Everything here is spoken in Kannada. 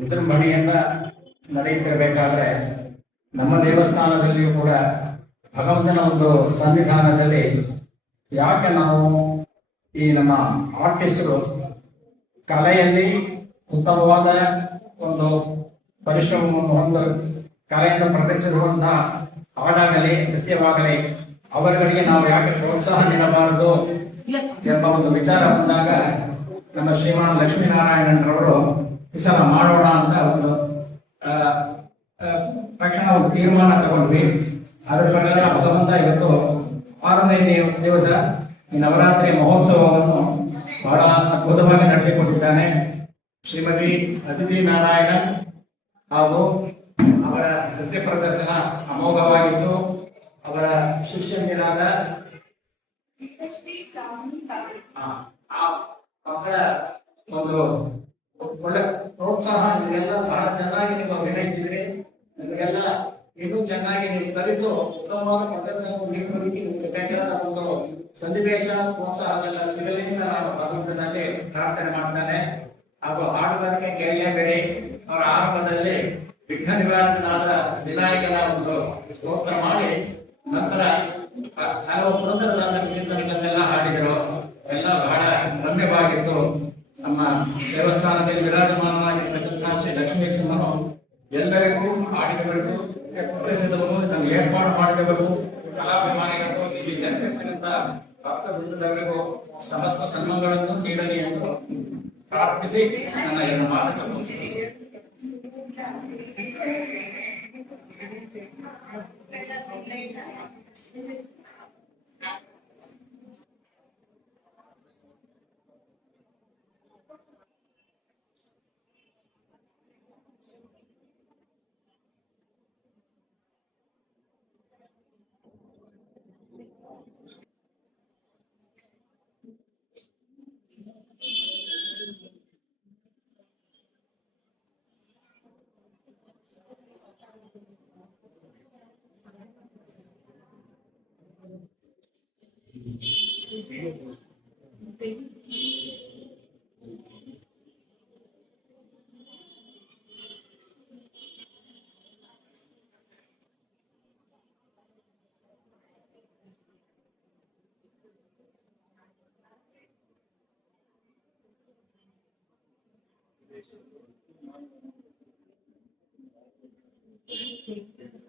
ವಿಜೃಂಭಣೆಯಿಂದ ನಡೆಯುತ್ತಿರಬೇಕಾದ್ರೆ ನಮ್ಮ ದೇವಸ್ಥಾನದಲ್ಲಿಯೂ ಕೂಡ ಭಗವಂತನ ಒಂದು ಸನ್ನಿಧಾನದಲ್ಲಿ ಯಾಕೆ ನಾವು ಈ ನಮ್ಮ ಆರ್ಟಿಸ್ಟ್ರು ಕಲೆಯಲ್ಲಿ ಉತ್ತಮವಾದ ಒಂದು ಪರಿಶ್ರಮವನ್ನು ಹೊಂದು ಕಲೆಯನ್ನು ಪ್ರದರ್ಶಿಸುವಂತಹ ಹಾಡಾಗಲಿ ನೃತ್ಯವಾಗಲಿ ಅವರುಗಳಿಗೆ ನಾವು ಯಾಕೆ ಪ್ರೋತ್ಸಾಹ ನೀಡಬಾರದು ಎಂಬ ಒಂದು ವಿಚಾರ ಬಂದಾಗ ನಮ್ಮ ಶ್ರೀಮಾನ್ ಲಕ್ಷ್ಮೀನಾರಾಯಣರವರು ಈ ಸಲ ಮಾಡೋಣ ಅಂತ ಒಂದು ತಕ್ಷಣ ಒಂದು ತೀರ್ಮಾನ ತಗೊಂಡ್ವಿ. ಅದರ ಪ್ರಕಾರ ಭಗವಂತ ಇವತ್ತು 6ನೇ ದಿವಸ ಈ ನವರಾತ್ರಿ ಮಹೋತ್ಸವವನ್ನು ಬಹಳ ಅದ್ಭುತವಾಗಿ ನಡೆಸಿಕೊಟ್ಟಿದ್ದಾನೆ. ಶ್ರೀಮತಿ ಅದಿತಿ ನಾರಾಯಣ ಹಾಗೂ ಅವರ ನೃತ್ಯ ಪ್ರದರ್ಶನ ಅಮೋಘವಾಗಿತ್ತು. ಅವರ ಶಿಷ್ಯಂದಿರಾದ ಅವರ ಒಂದು ಒಳ್ಳೆ ಪ್ರೋತ್ಸಾಹ, ನಿಮಗೆಲ್ಲ ಬಹಳ ಚೆನ್ನಾಗಿ ನೀವು ಅಭಿನಯಿಸಿದ್ರಿ. ನಿಮಗೆಲ್ಲ ಇನ್ನೂ ಚೆನ್ನಾಗಿ ನೀವು ಕಲಿತು ಉತ್ತಮವಾದ ಪ್ರದರ್ಶನವನ್ನು ನೀಡುವುದಕ್ಕೆ ನಿಮಗೆ ಬೇಕಾದ ಒಂದು ಸನ್ನಿವೇಶ ಪ್ರೋತ್ಸಾಹವೆಲ್ಲ ಸಿಗಲಿ ಅಂತ ನಾನು ಭಗವಂತನಲ್ಲಿ ಪ್ರಾರ್ಥನೆ ಮಾಡ್ತಾನೆ. ಹಾಗೂ ಹಾಡುಗಾರಿಕೆ ಕೆರೆಯಬೇಡಿ. ಅವರ ಆರಂಭದಲ್ಲಿ ವಿಘ್ನ ನಿವಾರಕನಾದ ವಿನಾಯಕನ ಒಂದು ಸ್ತೋತ್ರ ಮಾಡಿ ನಂತರ ಹಲವು ಪುರಂದರದಾಸರ ಕೀರ್ತನೆಗಳನ್ನೆಲ್ಲ ಹಾಡಿದರು. ಎಲ್ಲ ಬಹಳ ರಮ್ಯವಾಗಿತ್ತು. ನಮ್ಮ ದೇವಸ್ಥಾನದಲ್ಲಿ ವಿರಾಜಮಾನವಾಗಿರ್ತಕ್ಕಂತಹ ಶ್ರೀ ಲಕ್ಷ್ಮೀ ನರಸಿಂಹನು ಎಲ್ಲರಿಗೂ ಹಾಡಿದವರಿಗೂ ಪ್ರದೇಶದವರು ನಮ್ಗೆ ಏರ್ಪಾಡು ಮಾಡಿದವರು ಕಲಾಭಿಮಾನಿಗಳು ಇಲ್ಲಿ ನೆನಪಿರ್ತಕ್ಕಂಥ ಭಕ್ತ ವೃಂದದವರಿಗೂ ಸಮಸ್ತ ಸನ್ಮಾನಗಳನ್ನು ನೀಡಲಿ ಎಂದು ಪ್ರಾರ್ಥಿಸಿ ನನ್ನ ಎರಡು ಮಾತುಗಳನ್ನು ಮುಗಿಸ್ತೀನಿ. Thank you.